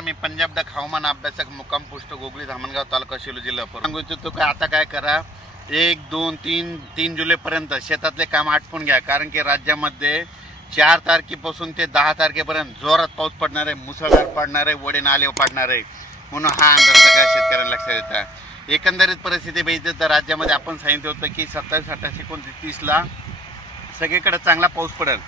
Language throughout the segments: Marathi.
मी पंजाब डक हवामान अभ्यासक मुक्काम पोस्ट गोगली धामणगाव तालुका शेलू जिल्हा सांगू इच्छितो की आता काय करा 1, 2, 3 जुलैपर्यंत शेतातले काम आटपून घ्या, कारण की राज्यामध्ये 4 तारखेपासून ते 10 तारखेपर्यंत जोरात पाऊस पडणार आहे, मुसळधार पडणार आहे, वडे नाले पडणार आहे, म्हणून हा अंदाज सगळ्या शेतकऱ्यांना लक्षात येतात। एकंदरीत परिस्थिती बघितली तर राज्यामध्ये आपण सांगितलं होतं की 27, 28, 29 ला सगळीकडे चांगला पाऊस पडेल,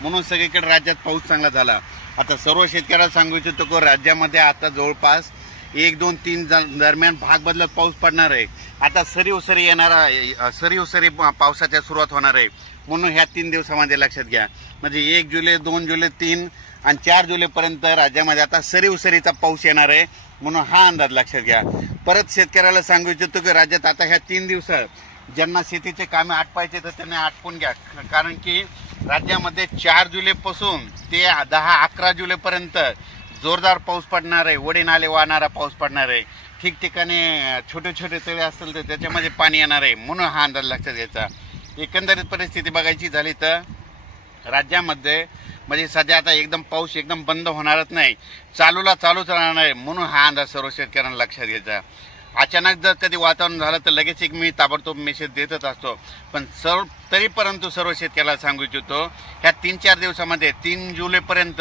म्हणून सगळीकडे राज्यात पाऊस चांगला झाला। आता सर्व शेतकऱ्याला सांगू इच्छितो की राज्यामध्ये आता जवळपास 1, 2, 3 दरम्यान भाग बदलत पाऊस पडणार आहे। आता सरी येणारा सरी पावसाच्या सुरुवात होणार आहे, म्हणून ह्या 3 दिवसामध्ये लक्षात घ्या। म्हणजे 1 जुलै 2 जुलै 3 आणि 4 जुलैपर्यंत राज्यामध्ये आता सरीचा पाऊस येणार आहे, म्हणून हा अंदाज लक्षात घ्या। परत शेतकऱ्याला सांगू इच्छितो की राज्यात आता ह्या 3 दिवसात ज्यांना शेतीचे कामे आटपायचे तर त्यांनी आटपून घ्या, कारण की राज्यामध्ये 4 जुलैपासून ते 10-11 जुलैपर्यंत जोरदार पाऊस पडणार आहे, वडे नाले वाहणारा पाऊस पडणार आहे। ठिकठिकाणी छोटे छोटे तळे असतील तर त्याच्यामध्ये पाणी येणार आहे, म्हणून हा अंदाज लक्षात घ्यायचा। एकंदरीत परिस्थिती बघायची झाली तर राज्यामध्ये म्हणजे सध्या आता एकदम पाऊस एकदम बंद होणारच नाही, चालूच राहणार आहे, म्हणून हा अंदाज सर्व शेतकऱ्यांना लक्षात घ्यायचा। अचानक जर कधी वातावरण झालं तर लगेच एक मी ताबडतोब मेसेज देतच असतो, पण तरी परंतु सर्व शेतकऱ्याला सांगू इच्छितो ह्या 3-4 दिवसामध्ये 3 जुलैपर्यंत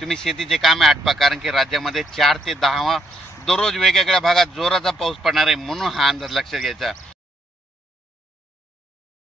तुम्ही शेतीचे कामे आटपा, कारण की राज्यामध्ये 4 ते 10 दररोज वेगवेगळ्या भागात जोराचा पाऊस पडणार आहे, म्हणून हा अंदाज लक्षात घ्यायचा।